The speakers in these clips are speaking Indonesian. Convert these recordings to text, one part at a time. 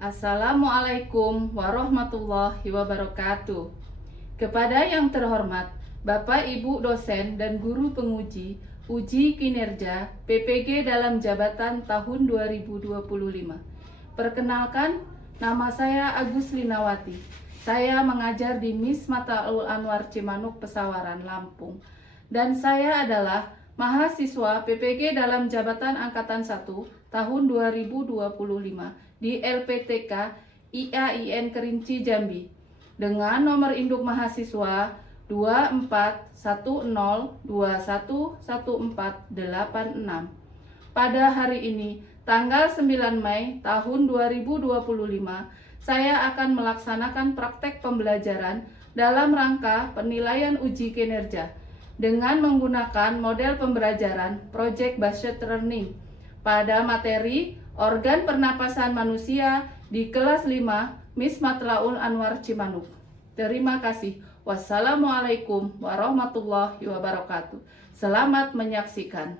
Assalamualaikum warahmatullahi wabarakatuh. Kepada yang terhormat Bapak Ibu dosen dan guru penguji uji kinerja PPG dalam jabatan tahun 2025. Perkenalkan, nama saya Agus Linawati. Saya mengajar di MIS Mataul Anwar Cimanuk, Pesawaran, Lampung. Dan saya adalah mahasiswa PPG dalam jabatan angkatan 1 tahun 2025 di LPTK IAIN Kerinci Jambi dengan nomor induk mahasiswa 2410211486. Pada hari ini, tanggal 9 Mei tahun 2025, saya akan melaksanakan praktek pembelajaran dalam rangka penilaian uji kinerja dengan menggunakan model pembelajaran Project Based Learning pada materi organ pernapasan manusia di kelas 5 MIS Matlaul Anwar Cimanuk. Terima kasih. Wassalamualaikum warahmatullahi wabarakatuh. Selamat menyaksikan.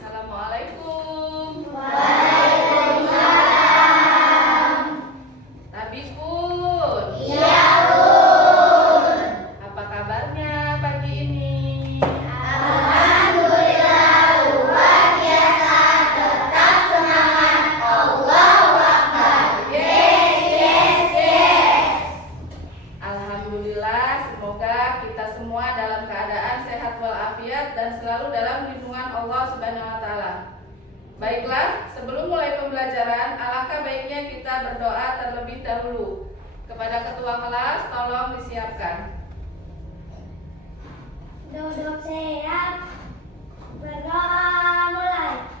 Assalamualaikum. Waalaikumsalam. Tapi Bun. Iya, Bun. Apa kabarnya pagi ini? Alhamdulillah luar biasa, tetap semangat. Allahu Akbar. Yes, yes, yes. Alhamdulillah, semoga kita semua dalam keadaan sehat walafiat dan selalu dalam lindungan Allah Subhanahu wa taala. Baiklah, sebelum mulai pembelajaran, alangkah baiknya kita berdoa terlebih dahulu. Kepada ketua kelas, tolong disiapkan. Duduk siap. Berdoa mulai.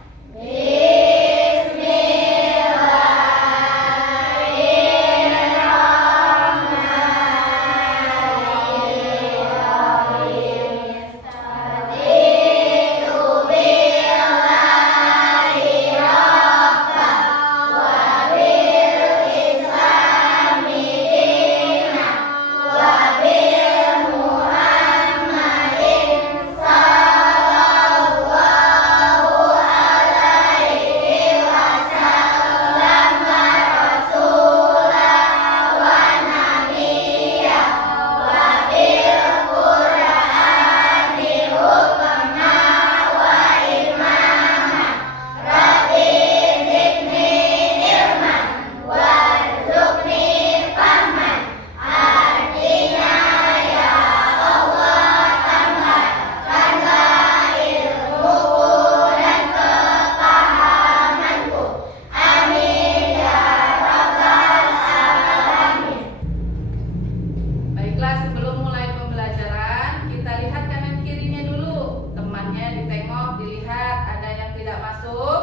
Baiklah, sebelum mulai pembelajaran, kita lihat kanan kirinya dulu. Temannya ditengok, dilihat, ada yang tidak masuk.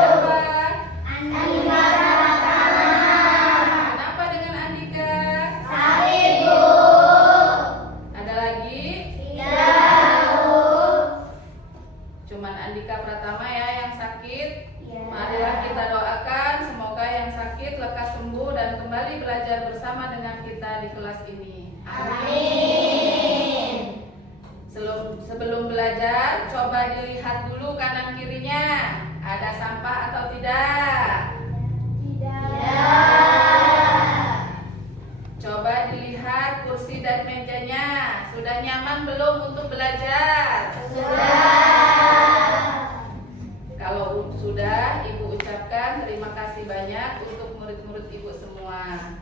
Siapa? Kenapa dengan Andika? Ada lagi? Cuman Andika Pratama ya yang sakit. Marilah kita doakan semoga yang sakit lekas sembuh dan kembali belajar bersama dengan kita di kelas ini. Amin. Sebelum belajar, coba dilihat dulu kanan kirinya. Ada sampah atau tidak? Coba dilihat kursi dan mejanya. Sudah nyaman belum untuk belajar? Kalau sudah, Ibu ucapkan terima kasih banyak untuk murid-murid Ibu semua.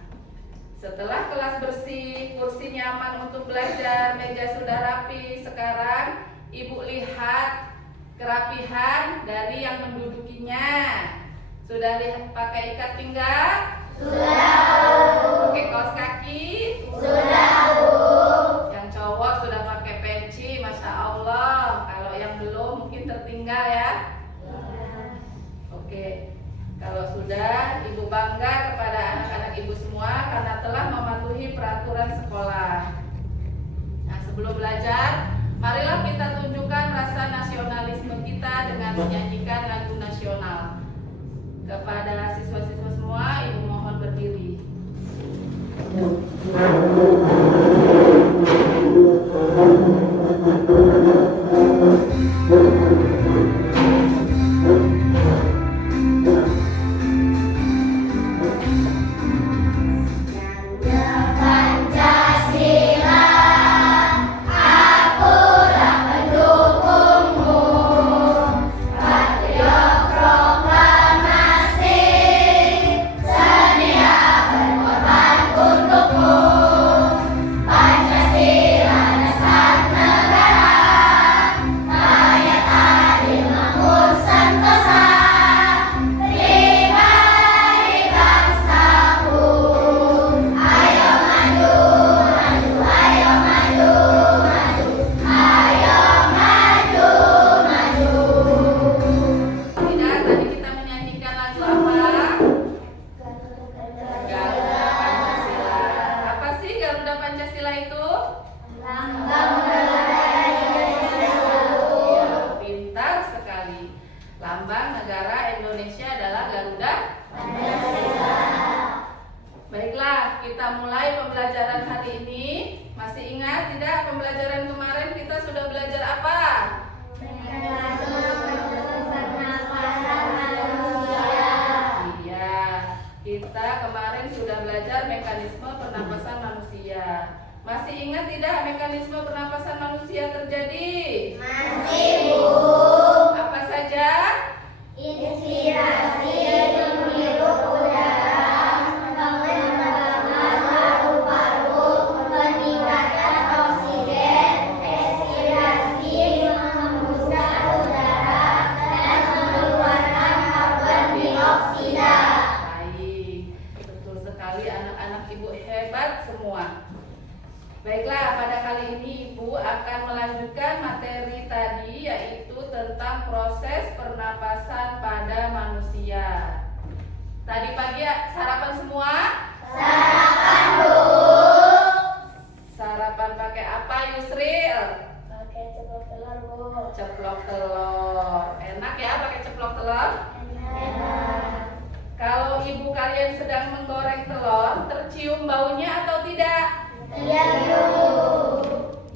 Setelah kelas bersih, kursi nyaman untuk belajar, meja sudah rapi. Sekarang Ibu lihat kerapihan dari yang mendudukinya. Sudah lihat pakai ikat pinggang? Pakai kaos kaki? Yang cowok sudah pakai peci, Masya Allah. Kalau yang belum mungkin tertinggal ya. Oke, kalau sudah, Ibu bangga kepada anak-anak Ibu semua karena telah mematuhi sekolah. Nah, sebelum belajar, marilah kita tunjukkan rasa nasionalisme kita dengan menyanyikan lagu nasional. Kepada siswa-siswa semua, Ibu mohon berdiri. Kita mulai pembelajaran hari ini. Masih ingat tidak pembelajaran kemarin kita sudah belajar apa? Iya, kita kemarin sudah belajar mekanisme pernapasan manusia. Masih ingat tidak mekanisme pernapasan manusia terjadi? Masih, Bu. Apa saja? Inspirasi menghirup udara, pengembangan paru-paru, peningkatan oksigen, ekspirasi menghembuskan udara, dan mengeluarkan karbon dioksida. Baik, betul sekali anak-anak Ibu hebat semua. Baiklah, pada kali ini Ibu akan melanjutkan materi tadi, yaitu tentang proses pernapasan pada manusia. Tadi pagi sarapan semua? Sarapan, Bu. Sarapan pakai apa, Yusril? Pakai ceplok telur, Bu. Ceplok telur. Enak ya pakai ceplok telur? Enak. Kalau ibu kalian sedang menggoreng telur, tercium baunya atau tidak? Iya, Bu.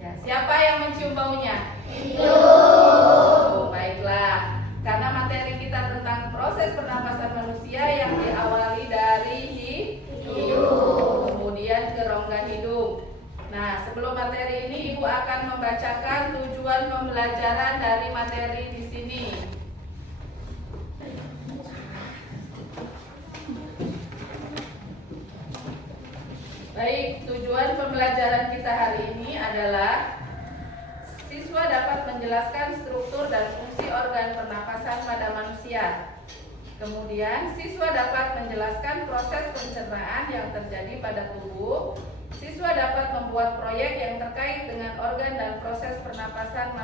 Ya, siapa yang mencium baunya? Ibu. Oh, baiklah. Karena materi kita tentang proses pernapasan manusia yang diawali dari hidung, kemudian ke rongga hidung. Nah, sebelum materi ini Ibu akan membacakan tujuan pembelajaran dari materi di sini. Baik, tujuan pembelajaran kita hari ini adalah siswa dapat menjelaskan struktur dan fungsi organ pernapasan pada manusia. Kemudian, siswa dapat menjelaskan proses pencernaan yang terjadi pada tubuh. Siswa dapat membuat proyek yang terkait dengan organ dan proses pernapasan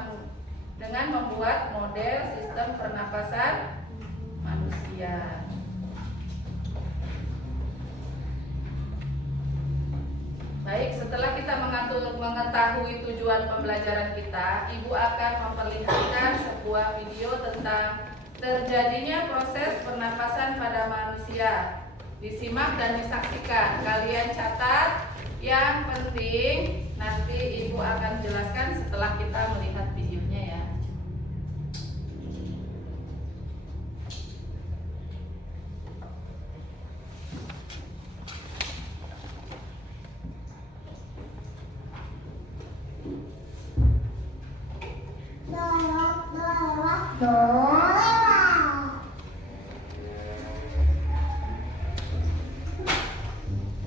dengan membuat model sistem pernapasan manusia. Baik, setelah kita mengetahui tujuan pembelajaran kita, Ibu akan memperlihatkan sebuah video tentang terjadinya proses pernapasan pada manusia. Disimak dan disaksikan. Kalian catat, yang penting nanti Ibu akan jelaskan setelah kita melihat videonya ya.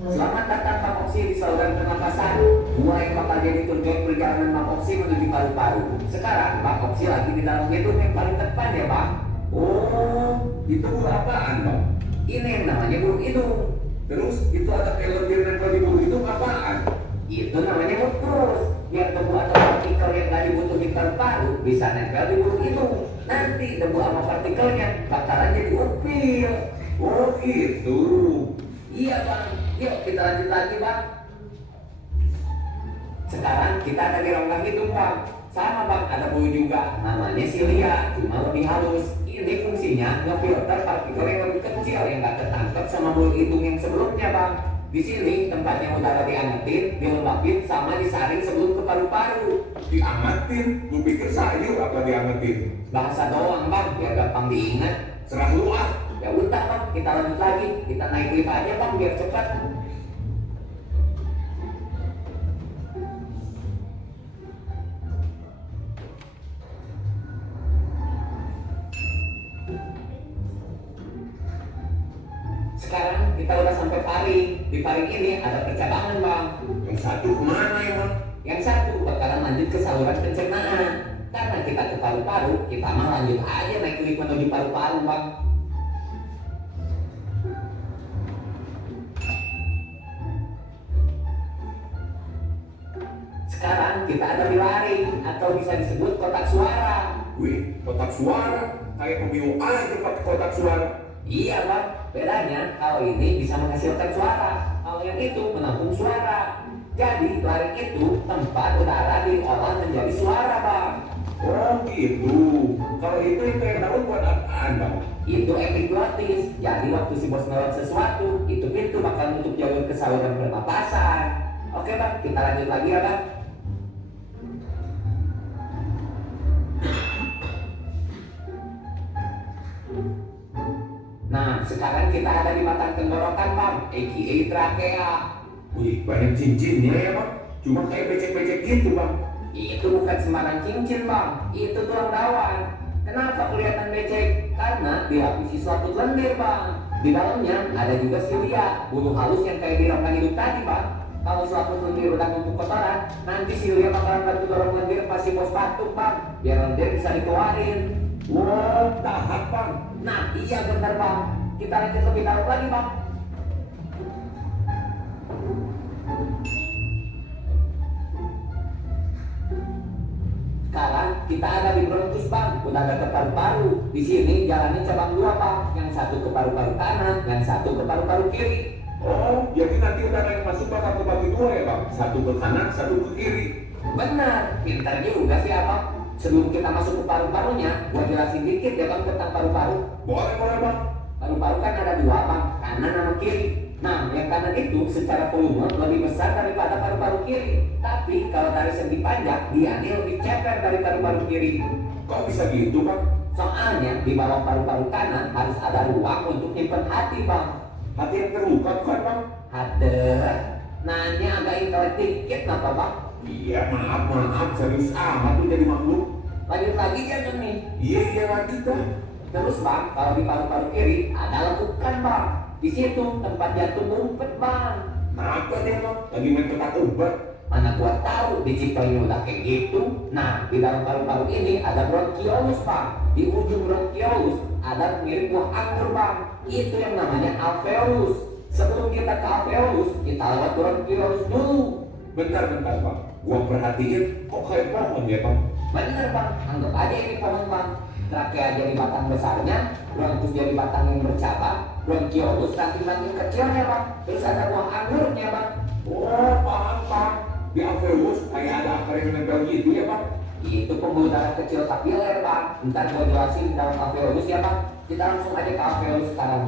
Selamat datang Makoksi di saluran pernapasan. Dua yang bakal jadi tujuan perjalanan Makoksi menuju paru-paru. Sekarang Makoksi lagi di dalam gedung yang paling depan ya Bang. Oh, itu burung apaan Bang? Ini yang namanya burung hidung. Terus itu ada kalender nempel di burung itu apaan? Itu namanya mutrus. Biar debu atau partikel yang gak dibutuhin paru bisa nempel di burung hidung. Nanti debu sama partikelnya bakalan jadi upil. Oh gitu. Iya Bang. Yuk kita lanjut lagi Bang. Sekarang kita ada di rongga hidung bang. Sama bang, ada bulu juga. Namanya silia, cuma lebih halus. Ini fungsinya ngefilter partikel yang lebih kecil yang gak ketangkep sama bulu hidung yang sebelumnya bang. Di sini tempatnya udara diangetin, dilembabin, sama disaring sebelum ke paru-paru. Diangetin? Lu pikir sayur apa diangetin? Bahasa doang bang, biar gampang diingat. Serah lu ah. Ya udah bang, kita lanjut lagi. Kita naik lift aja bang, biar cepat. Sekarang kita udah sampai faring. Di faring ini ada percabangan bang. Yang satu kemana emang? Yang satu bakalan lanjut ke saluran pencernaan. Karena kita ke paru-paru, kita mah lanjut aja naik lift menuju paru-paru bang. Sekarang kita ada di laring atau bisa disebut kotak suara. Wih, kotak suara. Kayak pemilu aja pakai kotak suara. Iya bang, bedanya kalau ini bisa menghasilkan suara, kalau yang itu menampung suara. Jadi laring itu tempat udara diolah menjadi suara bang. Oh gitu. Kalau itu kayak daun buat apaan bang? Itu epiglotis. Jadi waktu si bos ngelot sesuatu, itu pintu bakal nutup jalur ke saluran pernapasan. Oke bang, kita lanjut lagi ya bang. Nah, sekarang kita ada di batang tenggorokan bang, aka trakea. Wih, banyak cincinnya ya bang. Cuma kayak becek-becek gitu bang. Itu bukan sembarang cincin bang, itu tulang dawan. Kenapa kelihatan becek? Karena dilapisi selaput lendir bang. Di dalamnya ada juga silia, bulu halus yang kayak di rongga hidung tadi bang. Kalau selaput lendir udah numpuk kotoran, nanti silia bakalan bantu dorong lendir pas si bos batuk bang, biar lendir bisa dikeluarin. Wah, tahap bang. Nah iya benar bang, kita lanjut lebih dalam lagi bang. Sekarang kita ada di bronkus bang, udah ada ke paru-paru. Di sini jalannya cabang dua bang, yang satu ke paru-paru kanan, yang satu ke paru-paru kiri. Oh, jadi nanti udara yang masuk bakal kebagi dua ya bang? Satu ke kanan, satu ke kiri. Benar, pintar juga sih abang. Sebelum kita masuk ke paru-parunya, gua jelasin dikit ya bang tentang paru-paru. Boleh bang. Paru-paru kan ada dua bang, kanan sama kiri. Nah, yang kanan itu secara volume lebih besar daripada paru-paru kiri. Tapi kalau dari segi panjang, dia ini lebih ceper dari paru-paru kiri. Kok bisa gitu bang? Soalnya di bawah paru-paru kanan harus ada ruang untuk nyimpen hati bang. Hati yang terluka bukan bang? Ada. Nanya agak intelek dikit kenapa bang? Iya, maaf, serius amat tuh jadi makhluk. Lanjut lagi kan nih. Iya, lanjut dah. Terus bang, kalau di paru-paru kiri ada lekukan bang. Di situ tempat jantung ngumpet bang. Kenapa dia bang? Lagi main petak ubat. Mana gua tahu diciptanya udah kayak gitu. Nah, di dalam paru-paru ini ada bronkiolus bang. Di ujung bronkiolus ada mirip buah anggur bang. Itu yang namanya alveolus. Sebelum kita ke alveolus, kita lewat bronkiolus dulu. Bentar bang. Gua perhatiin, kok kayak pohon ya bang? Bener bang, anggap aja ini pohon bang. Trakea jadi batang besarnya, bronkus jadi batang yang bercabang, bronkiolus ranting-ranting kecilnya bang. Terus ada buah anggurnya bang. Oh, paham. Di alveolus kayak ada akar yang nempel gitu ya bang? Itu pembuluh darah kecil kapiler bang. Ntar gua jelasin di dalam alveolus ya bang. Kita langsung aja ke alveolus sekarang.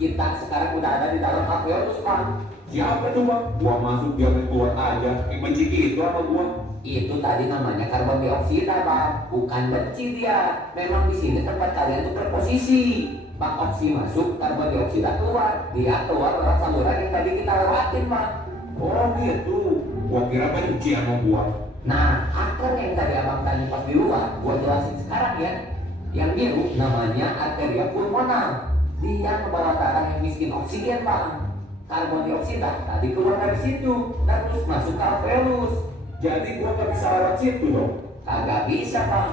Kita sekarang udah ada di dalam alveolus bang. Siapa tuh bang? Gua masuk dia main keluar aja. Benci gitu sama gua. Itu tadi namanya karbon dioksida bang, bukan benci dia. Memang di sini tempat kalian tuh berposisi. Bang oksi masuk, karbon dioksida keluar. Dia keluar lewat saluran yang tadi kita lewatin bang. Oh gitu. Gua kira benci sama gua. Nah, akar yang tadi abang tanya pas di luar, gua jelasin sekarang ya. Yang biru namanya arteria pulmonal. Dia ngebawa darah yang miskin oksigen bang. Karbon dioksida tadi keluar dari situ, terus masuk ke alveolus. Jadi gua gak bisa lewat situ dong? Kagak bisa bang.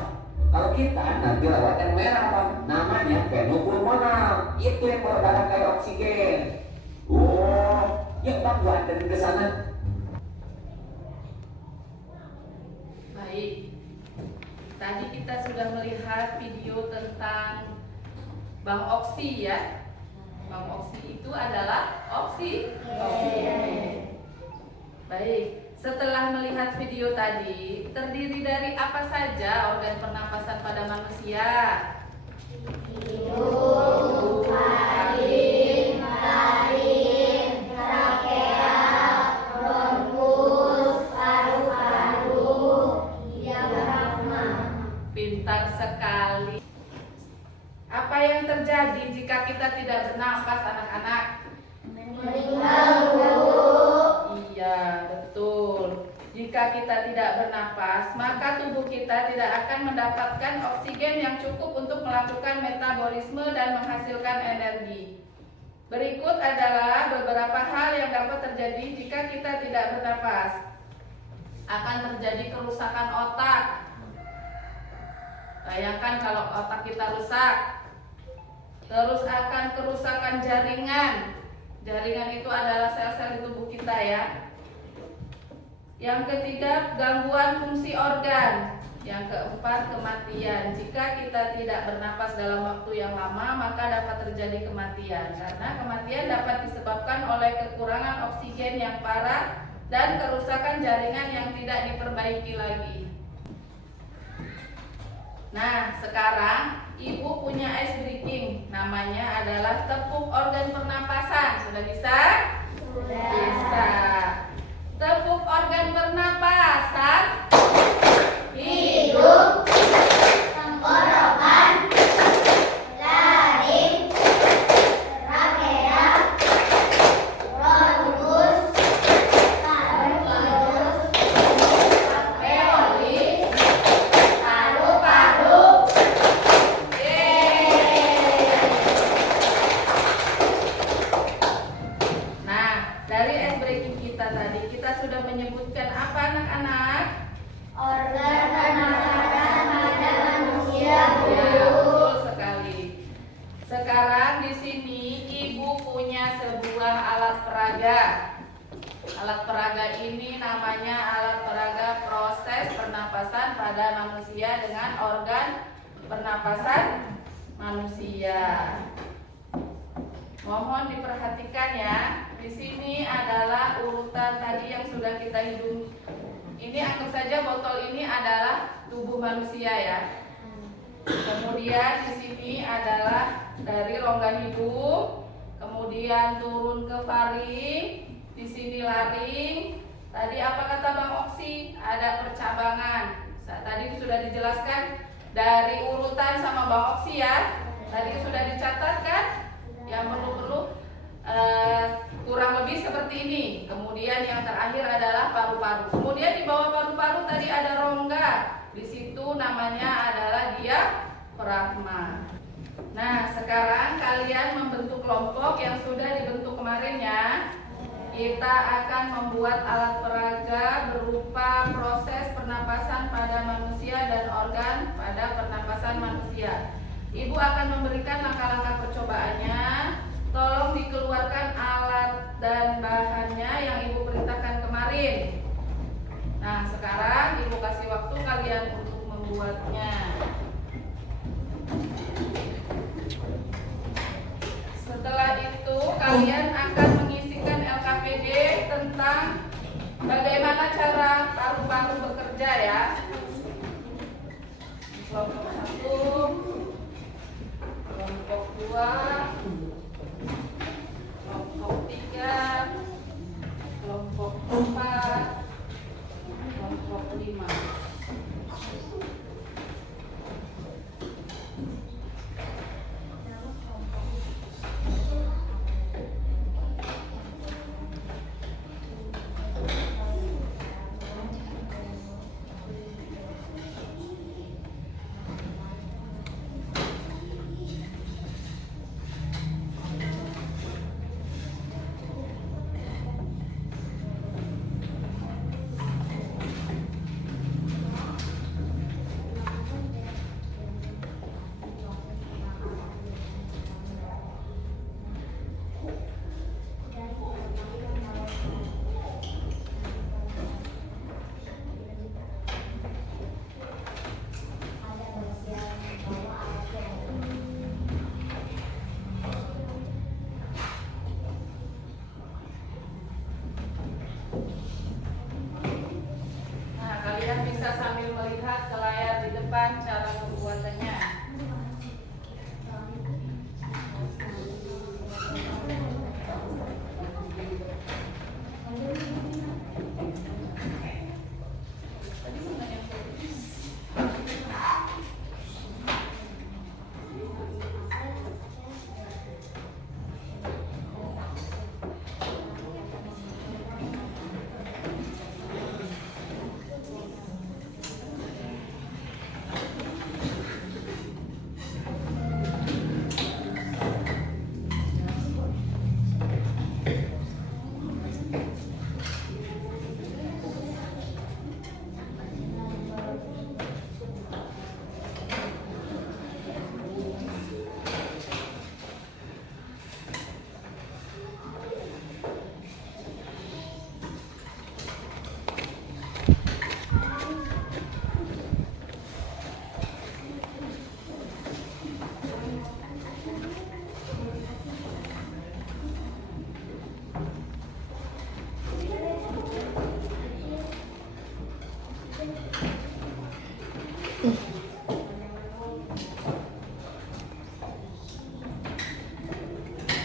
Kalau kita nanti lewat yang merah bang, namanya venopulmonal. Itu yang bawa darah kayak oksigen. Oh, Yuk bang, gua anterin ke sana. Baik. Tadi kita sudah melihat video tentang Bang Oksi ya. Bang Oksi itu adalah oksigen. melihat video tadi, terdiri dari apa saja organ pernapasan pada manusia? Hidung, taring, trakea, bronkus, paru-paru, diafragma. Pintar sekali. Apa yang terjadi jika kita tidak bernapas, anak-anak? Meninggal, Bu. Iya, betul. Jika kita tidak bernapas, maka tubuh kita tidak akan mendapatkan oksigen yang cukup untuk melakukan metabolisme dan menghasilkan energi. Berikut adalah beberapa hal yang dapat terjadi jika kita tidak bernapas. Akan terjadi kerusakan otak. Bayangkan kalau otak kita rusak. Terus akan kerusakan jaringan. Jaringan itu adalah sel-sel di tubuh kita ya. Yang ketiga, gangguan fungsi organ. Yang keempat, kematian. Jika kita tidak bernapas dalam waktu yang lama, maka dapat terjadi kematian. Karena kematian dapat disebabkan oleh kekurangan oksigen yang parah dan kerusakan jaringan yang tidak diperbaiki lagi. Nah, sekarang Ibu punya ice breaking. Namanya adalah tepuk organ pernapasan. Sudah bisa? Sudah. Bisa. Tepuk organ pernapasan. Hidung, tenggorokan, laring, trakea, bronkus, paru-paru, alveoli, paru-paru. Nah, dari ice breaking kita tadi, kita sudah menyebutkan apa, anak-anak? Organ pernapasan pada manusia, Bu. Ya, betul sekali. Sekarang di sini Ibu punya sebuah alat peraga. Alat peraga ini namanya alat peraga proses pernapasan pada manusia dengan organ pernapasan manusia. Mohon diperhatikan ya. Di sini adalah urutan tadi yang sudah kita hitung. Ini anggap saja botol ini adalah tubuh manusia ya. Kemudian di sini adalah dari rongga hidung, kemudian turun ke faring, di sini laring. Tadi apa kata Bang Oksi? Ada percabangan. Tadi sudah dijelaskan dari urutan sama Bang Oksi ya. Tadi sudah dicatat kan? Yang perlu kurang lebih seperti ini. Kemudian yang terakhir adalah paru-paru. Kemudian di bawah paru-paru tadi ada rongga. Di situ namanya adalah diafragma. Nah, sekarang kalian membentuk kelompok yang sudah dibentuk kemarin ya. Kita akan membuat alat peraga berupa proses pernapasan pada manusia dan organ pada pernapasan manusia. Ibu akan memberikan langkah-langkah percobaannya. Tolong dikeluarkan alat dan bahannya yang Ibu perintahkan kemarin. Nah, sekarang Ibu kasih waktu kalian untuk membuatnya. Setelah itu kalian akan mengisikan LKPD tentang bagaimana cara paru-paru bekerja ya. Kelompok 1, kelompok 2, kelompok 3, kelompok 4, kelompok 5. bisa sambil melihat ke layar di depan cara pembuatannya.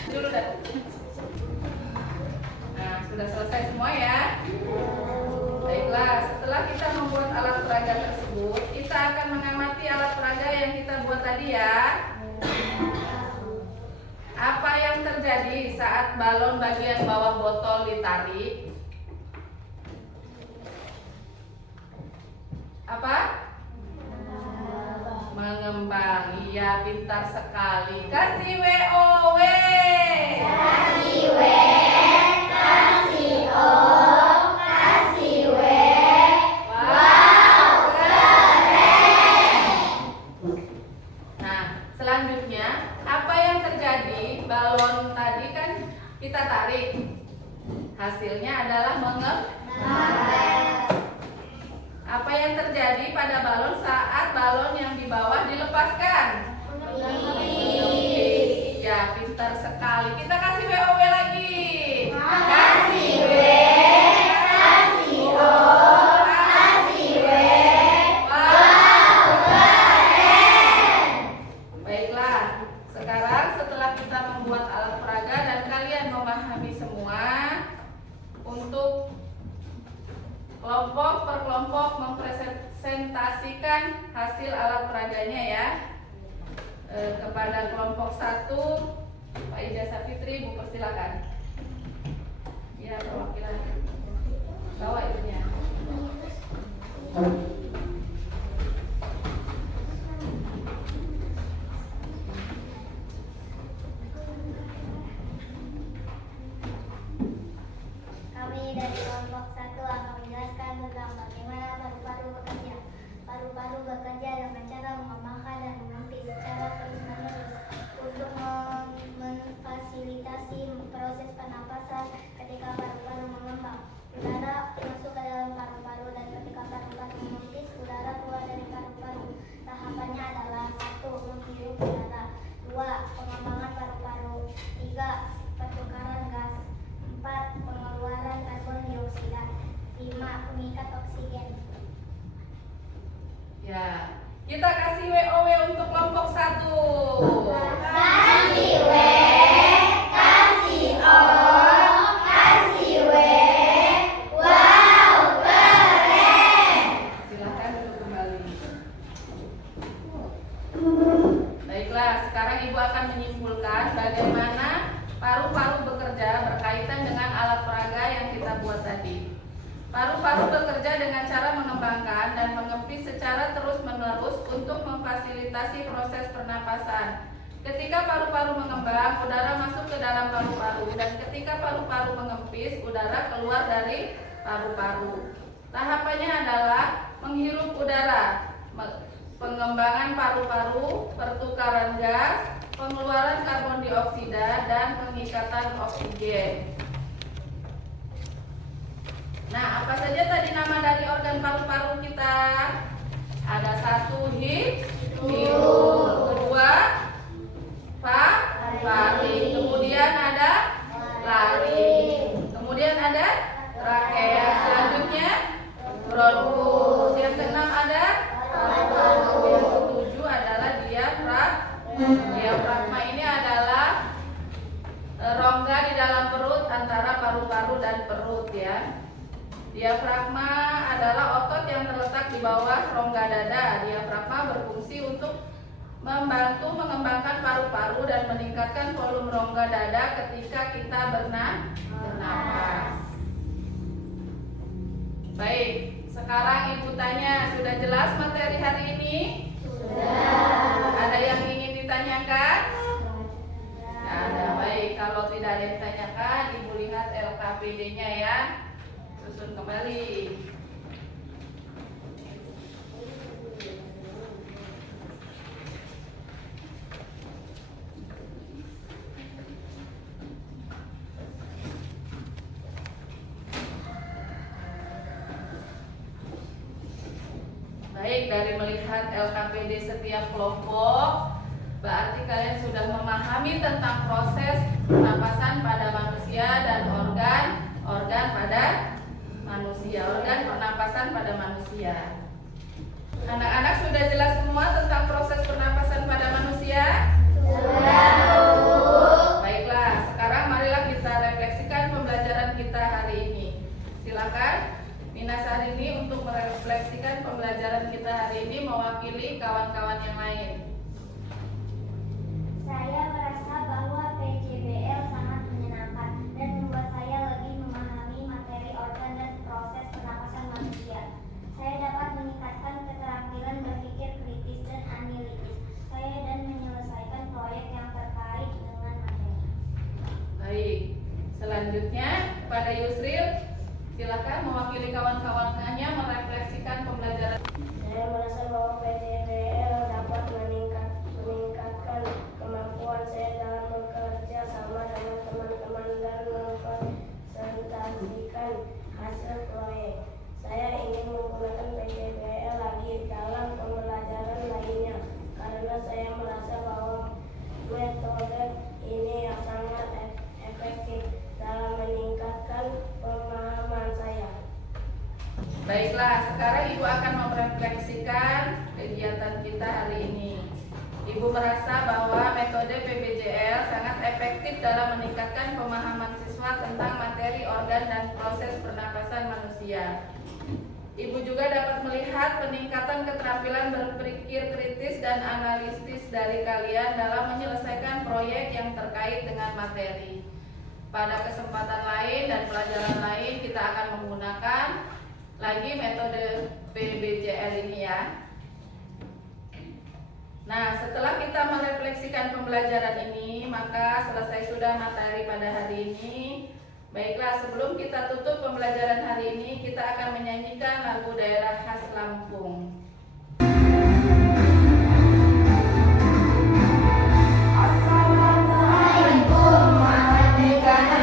Dulu dah. Nah, sudah selesai semua ya. Baiklah, setelah kita membuat alat peraga tersebut, kita akan mengamati alat peraga yang kita buat tadi ya. Apa yang terjadi saat balon bagian bawah botol ditarik? Apa? Mengembang. Iya, pintar sekali. Kasih WOW. Kasih W, kasih O, kasih W. Wow, keren. Nah, selanjutnya apa yang terjadi? Balon tadi kan kita tarik. Hasilnya adalah mengembang. Apa yang terjadi pada balon saat balon yang di bawah dilepaskan? Ya, pintar sekali. Kita kasih WOW lagi. Kasih W, kasih O, kasih W. Wow, keren. Baiklah, sekarang setelah kita membuat alat peraga dan kalian memahami semua, untuk kelompok per kelompok mempresentasikan hasil alat peraganya ya. Kepada kelompok 1, Pak Ijazah Fitri, Bu persilakan. Ya, perwakilan. Bawa itunya. Kami dari kelompok 1 akan menjelaskan tentang bagaimana paru-paru bekerja. Paru-paru bekerja dengan cara mengembangkan dan mengempis secara terus-menerus untuk memfasilitasi proses pernapasan. Ketika paru-paru mengembang, udara masuk ke dalam paru-paru, dan ketika paru-paru mengempis, udara keluar dari paru-paru. Tahapannya adalah 1. Menghirup udara, 2. Pengembangan paru-paru, 3. Pertukaran gas, 4. Pengeluaran karbon dioksida, 5. Pengikat oksigen. Ya, kita kasih WOW untuk kelompok 1. Kasih W, kasih O, kasih W. Wow, keren. Silakan duduk kembali. Baiklah, sekarang Ibu akan menyimpulkan bagaimana paru-paru bekerja berkaitan dengan alat peraga yang kita buat tadi. Paru-paru bekerja dengan cara mengembangkan dan mengempis secara terus-menerus untuk memfasilitasi proses pernapasan. Ketika paru-paru mengembang, udara masuk ke dalam paru-paru, dan ketika paru-paru mengempis, udara keluar dari paru-paru. Tahapannya adalah menghirup udara, pengembangan paru-paru, pertukaran gas, pengeluaran karbon dioksida, dan pengikatan oksigen. Nah, apa saja tadi nama dari organ paru-paru kita? Ada 1 hidung, 2 faring, kemudian ada laring, kemudian ada trakea, selanjutnya bronkus, yang keenam ya. Diafragma adalah otot yang terletak di bawah rongga dada. Diafragma berfungsi untuk membantu mengembangkan paru-paru dan meningkatkan volume rongga dada ketika kita bernapas. Baik, sekarang Ibu tanya, sudah jelas materi hari ini? Sudah. Ada yang ingin ditanyakan? Ada. Baik, kalau tidak ada yang ditanyakan, Ibu lihat LKPD-nya ya. Susun kembali. Baik, dari melihat LKPD setiap kelompok, berarti kalian sudah memahami tentang proses pernapasan pada manusia dan organ pada manusia, organ pernapasan pada manusia. Anak-anak sudah jelas semua tentang proses pernapasan pada manusia? Sudah. Baiklah, sekarang marilah kita refleksikan pembelajaran kita hari ini. Silakan Minas hari ini untuk merefleksikan pembelajaran kita hari ini mewakili kawan-kawan yang lain. Saya merasa bahwa PJBL sangat menyenangkan dan membuat saya lebih memahami materi organ dan proses pernapasan manusia. Saya dapat meningkatkan keterampilan berpikir kritis dan analitis saya dan menyelesaikan proyek yang terkait dengan materi. Baik, selanjutnya kepada Yusril, silakan mewakili kawan-kawannya merefleksikan pembelajaran. Saya merasa bahwa PJBL dapat meningkatkan kemampuan saya dalam bekerja sama dengan teman-teman dan mempresentasikan hasil proyek. Saya ingin menggunakan PJBL lagi dalam pembelajaran lainnya karena saya merasa bahwa metode ini yang sangat efektif dalam meningkatkan pemahaman saya. Baiklah, sekarang Ibu akan merefleksikan kegiatan kita hari ini. Ibu merasa bahwa metode PBJL sangat efektif dalam meningkatkan pemahaman siswa tentang materi organ dan proses pernapasan manusia. Ibu juga dapat melihat peningkatan keterampilan berpikir kritis dan analitis dari kalian dalam menyelesaikan proyek yang terkait dengan materi. Pada kesempatan lain dan pelajaran lain kita akan menggunakan lagi metode PBJL ini ya. Nah, setelah kita merefleksikan pembelajaran ini, maka selesai sudah materi pada hari ini. Baiklah, sebelum kita tutup pembelajaran hari ini, kita akan menyanyikan lagu daerah khas Lampung. Assalamualaikum warahmatullahi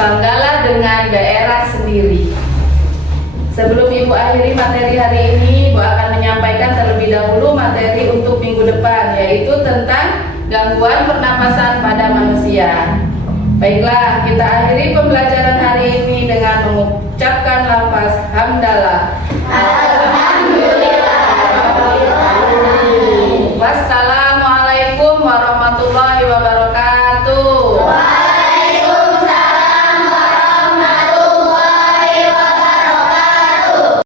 Banggalah dengan daerah sendiri. Sebelum Ibu akhiri materi hari ini, Ibu akan menyampaikan terlebih dahulu materi untuk minggu depan, yaitu tentang gangguan pernapasan pada manusia. Baiklah, kita akhiri pembelajaran